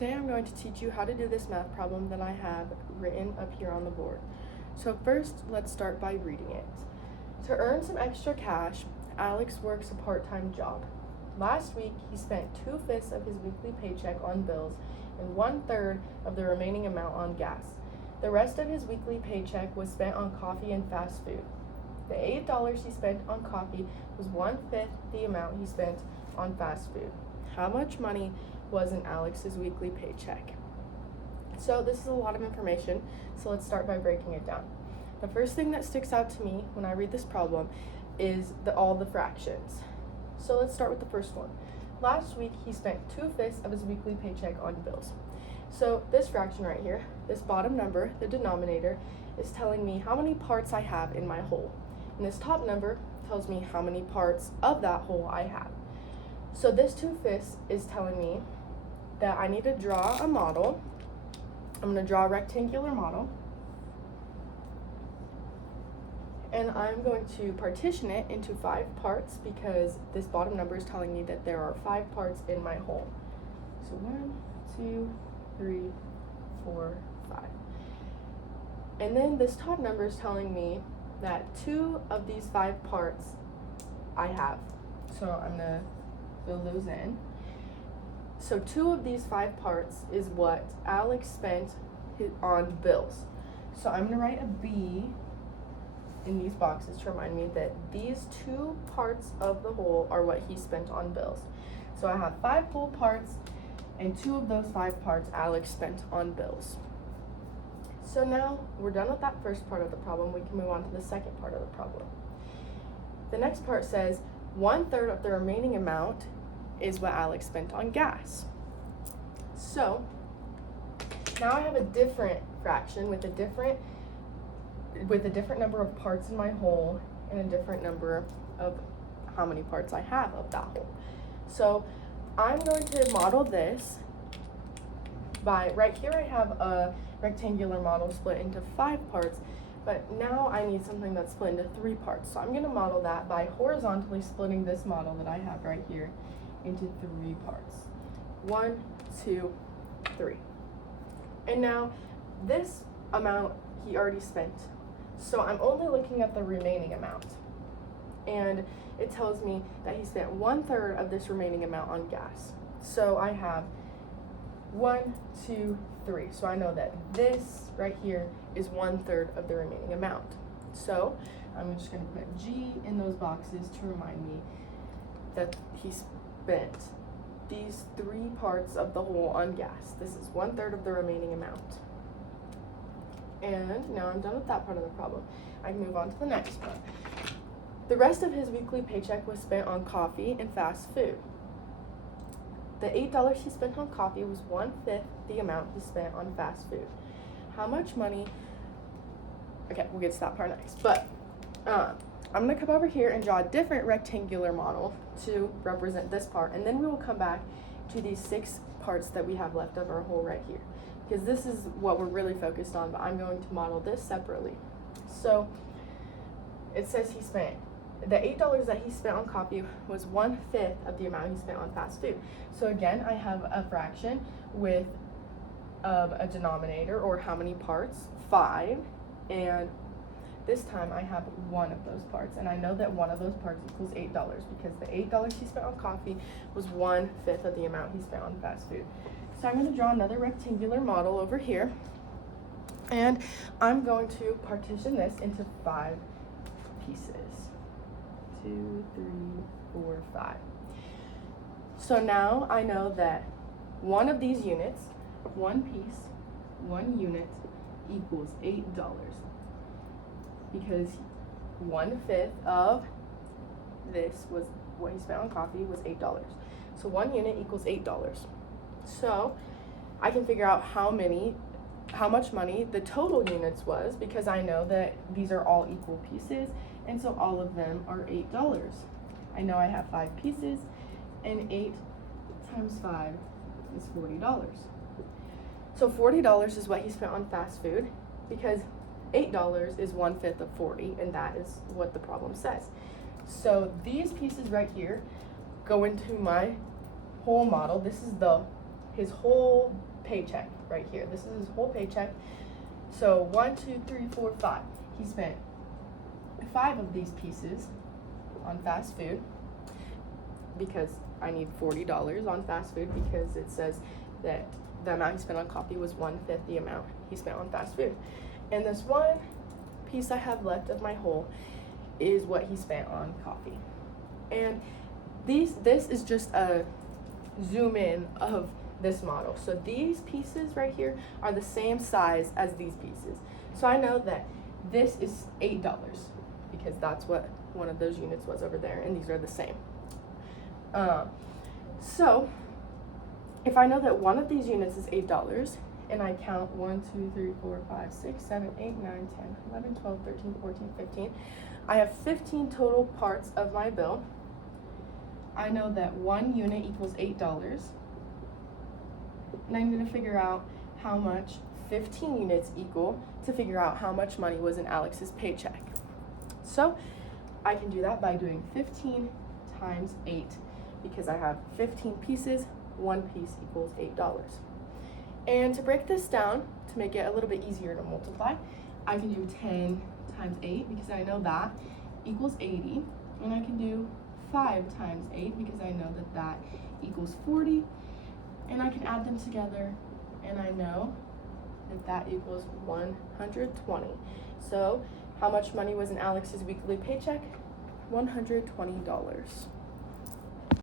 Today I'm going to teach you how to do this math problem that I have written up here on the board. So first, let's start by reading it. To earn some extra cash, Alex works a part-time job. Last week, he spent 2/5 of his weekly paycheck on bills and 1/3 of the remaining amount on gas. The rest of his weekly paycheck was spent on coffee and fast food. The $8 he spent on coffee was 1/5 the amount he spent on fast food. How much money was in Alex's weekly paycheck? So this is a lot of information, so let's start by breaking it down. The first thing that sticks out to me when I read this problem is all the fractions. So let's start with the first one. Last week, he spent 2/5 of his weekly paycheck on bills. So this fraction right here, this bottom number, the denominator, is telling me how many parts I have in my whole. And this top number tells me how many parts of that whole I have. So this 2/5 is telling me that I need to draw a model. I'm going to draw a rectangular model. And I'm going to partition it into 5 parts because this bottom number is telling me that there are 5 parts in my whole. So 1, 2, 3, 4, 5. And then this top number is telling me that 2 of these 5 parts I have. So I'm going to fill those in. So 2 of these 5 parts is what Alex spent on bills. So I'm going to write a B in these boxes to remind me that these 2 parts of the whole are what he spent on bills. So I have 5 whole parts, and 2 of those 5 parts Alex spent on bills. So now we're done with that first part of the problem. We can move on to the second part of the problem. The next part says 1/3 of the remaining amount is what Alex spent on gas. So now I have a different fraction with a different number of parts in my whole and a different number of how many parts I have of that whole. So I'm going to model this by, right here I have a rectangular model split into 5 parts, but now I need something that's split into 3 parts. So I'm going to model that by horizontally splitting this model that I have right here into 3 parts. 1, 2, 3. And now this amount he already spent. So I'm only looking at the remaining amount. And it tells me that he spent 1/3 of this remaining amount on gas. So I have 1, 2, 3. So I know that this right here is 1/3 of the remaining amount. So I'm just going to put G in those boxes to remind me that he spent these 3 parts of the whole on gas. This is 1/3 of the remaining amount. And now I'm done with that part of the problem. I can move on to the next one. The rest of his weekly paycheck was spent on coffee and fast food. The $8 he spent on coffee was 1/5 the amount he spent on fast food. How much money? Okay, we'll get to that part next. But I'm going to come over here and draw a different rectangular model to represent this part, and then we will come back to these 6 parts that we have left of our whole right here, because this is what we're really focused on, but I'm going to model this separately. So it says he spent, the $8 that he spent on coffee was 1/5 of the amount he spent on fast food. So again, I have a fraction with a denominator, or how many parts, 5, and this time I have 1 of those parts, and I know that 1 of those parts equals $8 because the $8 he spent on coffee was 1/5 of the amount he spent on fast food. So I'm going to draw another rectangular model over here, and I'm going to partition this into 5 pieces. 2, 3, 4, 5. So now I know that one of these units, 1 piece, 1 unit, equals $8. Because 1/5 of this was what he spent on coffee was $8. So 1 unit equals $8. So I can figure out how much money the total units was, because I know that these are all equal pieces, and so all of them are $8. I know I have 5 pieces, and 8 times 5 is $40. So $40 is what he spent on fast food, because $8 is 1/5 of 40, and that is what the problem says. So these pieces right here go into my whole model. This is his whole paycheck right here. This is his whole paycheck. So 1, 2, 3, 4, 5. He spent 5 of these pieces on fast food because I need $40 on fast food because it says that the amount he spent on coffee was 1/5 the amount he spent on fast food. And this one piece I have left of my whole is what he spent on coffee. And this is just a zoom in of this model. So these pieces right here are the same size as these pieces. So I know that this is $8 because that's what one of those units was over there, and these are the same. So if I know that one of these units is $8, and I count 1, 2, 3, 4, 5, 6, 7, 8, 9, 10, 11, 12, 13, 14, 15. I have 15 total parts of my bill. I know that one unit equals $8. And I'm going to figure out how much 15 units equal to figure out how much money was in Alex's paycheck. So I can do that by doing 15 times 8 because I have 15 pieces. One piece equals $8. And to break this down, to make it a little bit easier to multiply, I can do 10 times 8 because I know that equals 80. And I can do 5 times 8 because I know that that equals 40. And I can add them together, and I know that that equals 120. So how much money was in Alex's weekly paycheck? $120.